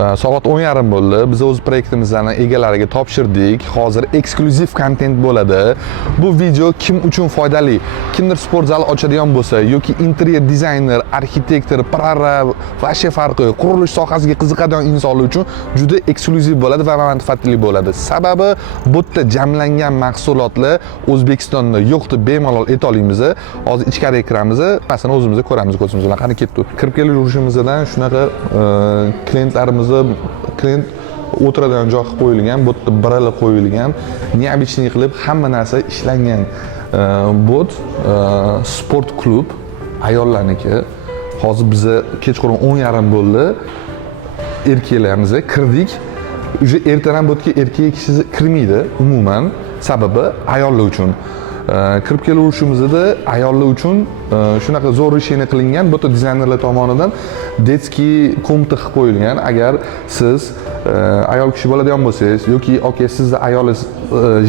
Soat 10:30 bo'ldi. Biz o'z proyektimizning egalariga topshirdik. Hozir eksklyuziv kontent bo'ladi. Bu video kim uchun foydali? Kimdir sport zali ochadigan bo'lsa yoki interyer dizayner, arxitektor, prorab va shu farqi yo'q. Qurilish sohasiga qiziqadigan insonlar uchun juda eksklyuziv bo'ladi va manfaatli bo'ladi. Sababi bu yerda jamlangan mahsulotlar O'zbekistonda yo'q deb bemalol ayta olamiz. Hozir ichkariga kiramiz. Masalan, o'zimiz ko'ramiz ko'zimiz bilan. Qani ketdik. Kirib kelishimizdan shunaqa klient o'tiradigan joy qilib qo'yilgan, bu yerda birala qo'yilgan, neobычный qilib hamma narsa ishlangan. Bu sport klub ayollarniki. Hozir biz kechqurun 10:30 bo'ldi. Erkaklarimiz kirdik. Uje ertadan bu yerga erkak kishi kirmaydi umuman. Sababi ayollar uchun. Kirib kelishimizda ayollar uchun shunaqa zo'r ishini qilingan, bu yerda dizaynerlar tomonidan detskiy komnata qilib qo'yilgan. Agar siz ayol kishi bo'ladigan bo'lsangiz yoki aka sizni ayolingiz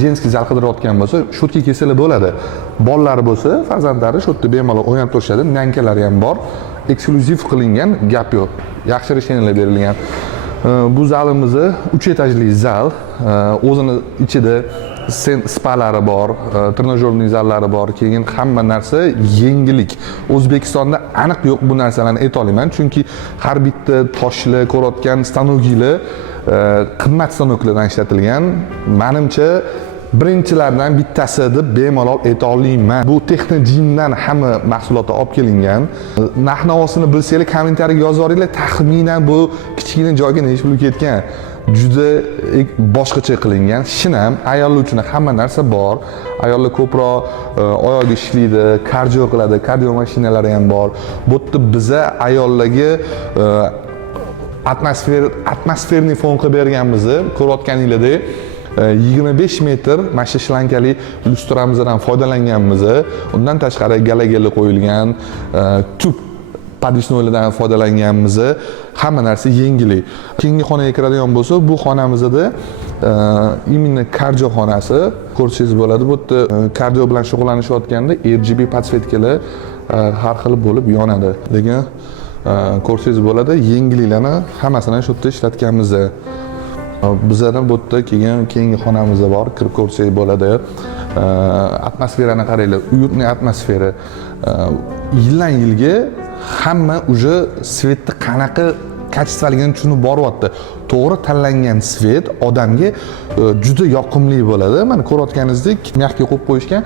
jenskiy zal qidirayotgan bo'lsa, shu yerga kelsalar bo'ladi. Bolalari bo'lsa, farzandlari shu yerda bemalol o'ynab turishadi. Nankalari ham bor. Eksklyuziv qilingan, gap yo'q. Yaxshi rishonalar berilgan. Bu zalimiz 3 etajli zal. O'zini ichida spalari bor, trenajyorniy zallari bor, keyin hamma narsa yengillik. O'zbekistonda aniq yo'q bu narsalarni ayta olaman, chunki har bitta toshlar ko'rayotgan stanoklar qimmat stanoklardan ishlatilgan. Menimcha birinchilardan bittasi deb bemalol ayta olaman. Bu Texnogymdan hamma mahsulotlar olib kelingan. Narx-navosini bilsanglar kommentariyaga yozib yuboringlar. Taxminan bu kichkina joyga nech pul ketgan. Juda boshqacha qilingan. Shinam ayollar uchun hamma narsa bor. Ayollar ko'proq oyoqda ishlaydi, kardio qiladi, kardio mashinalari ham bor. Bu yerda biza ayollarga atmosferniy fon qilib berganmiz. Ko'rayotganinglardek 25 metr mana shu shlankali lyustramizdan foydalanganmiz. Undan tashqari galagelar qo'yilgan, tub podishnoylardan foydalanganmiz. Hamma narsa yengillik. Keyingi xonaga kiradigan bo'lsa, bu xonamizda imенно kardio xonasi ko'rsangiz bo'ladi. Bu yerda kardio bilan shug'ullanishayotganda RGB podsvetkalar har xil bo'lib yonadi. Degan ko'rsangiz bo'ladi. Yengilliklarni hammasini shu yerda ishlatganmiz. Bizlardan bu yerda keyingi xonamiz bor, kirib ko'rsangiz bo'ladi. Atmosferani qaranglar, uyutli atmosfera. Yildan yilga hamma uje svetni qanaqa kачествоligini tushunib boryapti. To'g'ri tanlangan svet odamga juda yoqimli bo'ladi. Mana ko'rayotganingizdek, mягкий qo'yib qo'yishgan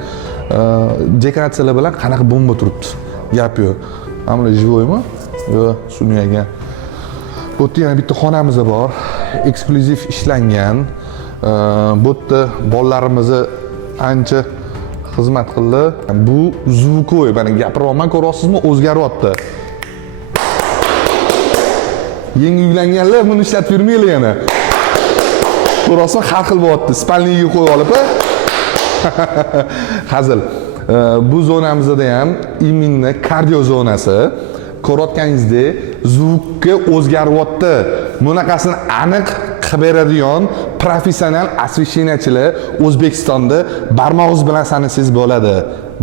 dekoratsiyalar bilan qanaqa bomba turibdi. Gap yo'q. Mana живойmi? Yo'q, sunyagan. Bu yerda yana bitta xonamiz bor. Eksklyuziv ishlangan. Bu yerda bolalarimizni ancha xizmat qildi. Bu zvukoy, mana gapiryapman, ko'ryapsizmi? O'zgaryapti. Yangi uylanganlar buni ishlatib yurmaylar yana. Ko'ryapsizmi? Har xil bo'lyapti. Spalniga qo'yib olib, hazil. Bu zonamizda ham imенно kardio zonasi. Ko'rayotganingizdek, zvukka o'zgaryapti. Bunaqasini aniq qilib beradigan professional osvesheniyachilar O'zbekistonda barmog'ingiz bilan sanasangiz bo'ladi.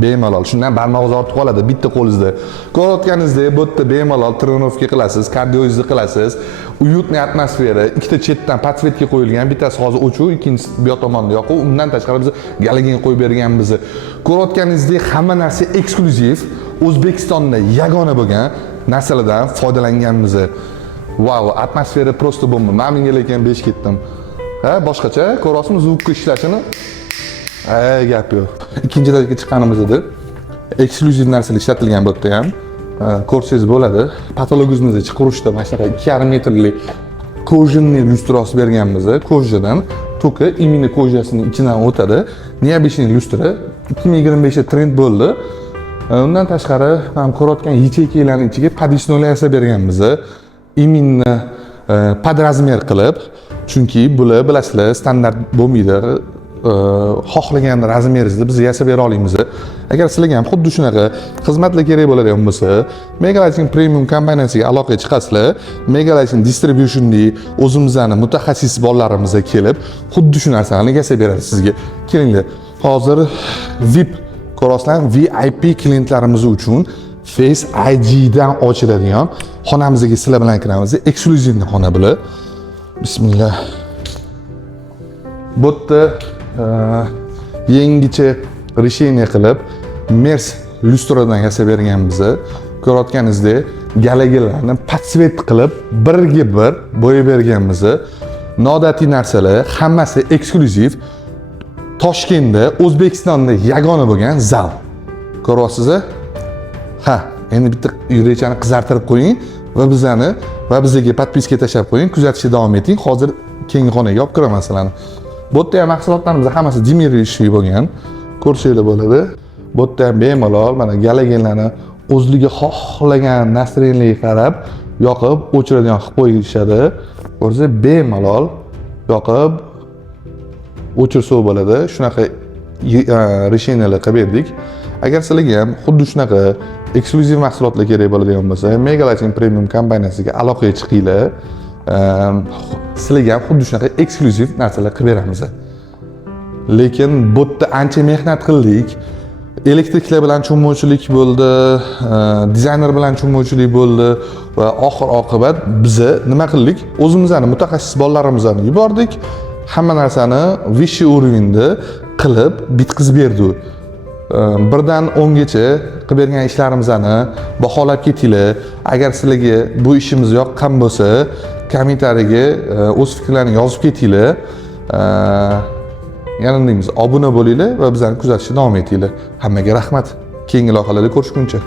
Bemalol. Shundan barmog'ingiz ortib qoladi bitta qo'lingizda. Ko'rayotganingizdek, bu yerda bemalol trenirovka qilasiz, kardioingizni qilasiz. Uyutli atmosfera, ikkita chetdan podsvetka qo'yilgan, bittasi hozir o'chuv, ikkinchisi bu yoq tomonda yoqib, undan tashqari biz galagen qo'yib berganmiz. Ko'rayotganingizdek, hamma narsa eksklyuziv, O'zbekistonda yagona bo'lgan narsalardan foydalanganmiz. Wow, atmosfera prosta bomba. Men menga lekin 5 ketdim. Ha, boshqacha ko'ryapsizmi zvukka ishlashini? Gap yo'q. Ikkinchi darajaga chiqqanimizda eksklyuziv narsalar ishlatilgan bu yerda ham. Ko'rsangiz bo'ladi. Patologimizda chiqarishda mana shunaqa 2,5 metrlik kojinniy lyustrasi berganmiz. Kojadan to'ki imенно kojasining ichidan o'tadi. Neobычный lyustra 2025da trend bo'ldi. Undan tashqari ham ko'rayotgan yecheykalarning ichiga podishnoylar yasab berganmiz. Imенно podrazmer qilib, chunki bular bilasizlar, standart bo'lmaydi. Xohlagan razmeringizni biz yasab bera olamiz. Agar sizlarga ham xuddi shunaqa xizmatlar kerak bo'ladigan bo'lsa, Megalighting Premium kompaniyasiga aloqaga chiqasizlar. Megalighting Distribution'ni o'zimizning mutaxassis bolalarimiz kelib, xuddi shu narsalarni yasab beradi sizga. Kelinglar. Hozir VIP ko'rasizlar, VIP klientlarimiz uchun Face ID dan ochiladigan xonamizga sizlar bilan kiramiz. Eksklyuzivni xona bular. Bismillah. Bu yerda yangicha решение qilib Mers lyustradan yasab berganmiz. Ko'rayotganingizdek, galagilarni podsvet qilib birga bir bo'yab berganmiz. Noodatiy narsalar, hammasi eksklyuziv. Toshkentda, O'zbekistonda yagona bo'lgan zal. Ko'ryapsizmi? Ha, endi bitta yurechani qizartirib qo'ying va bizga podpiska tashlab qo'ying, kuzatishda davom eting. Hozir keyingi xonaga olib kiraman sizlarni. Bu yerda ham mahsulotlarimiz hammasi dimirishli bo'lgan. Ko'rishinglar bo'ladi. Bu yerda ham bemalol mana galagenlarni o'zligi xohlagan nastroyeniga qarab yoqib, o'chiradigan qilib qo'yishadi. Ko'rsa bemalol yoqib o'chirsa bo'ladi. Shunaqa решениyalar qilib berdik. Agar sizlarga ham xuddi shunaqa eksklyuziv mahsulotlar kerak bo'ladigan bo'lsa, Megalatin Premium kompaniyasiga aloqaga chiqinglar. Sizlarga ham xuddi shunaqa eksklyuziv narsalar qilib beramiz. Lekin bu yerda ancha mehnat qildik. Elektriklar bilan cho'muvchilik bo'ldi, dizayner bilan cho'muvchilik bo'ldi va oxir-oqibat biz nima qildik? O'zimizning mutaxassis bolalarimizni yubordik. Hamma narsani vishi urovenda qilib bitkizib berdik. Birdan 10 gacha qilib bergan ishlarimizni baholab ketinglar. Agar sizlarga bu ishimiz yoqqan bo'lsa, kommentariyaga o'z fikrlaringizni yozib ketinglar. Yana nima deymiz? Obuna bo'linglar va bizlarni kuzatishda davom etinglar. Hammaga rahmat. Keyingi loyihalarda ko'rishguncha.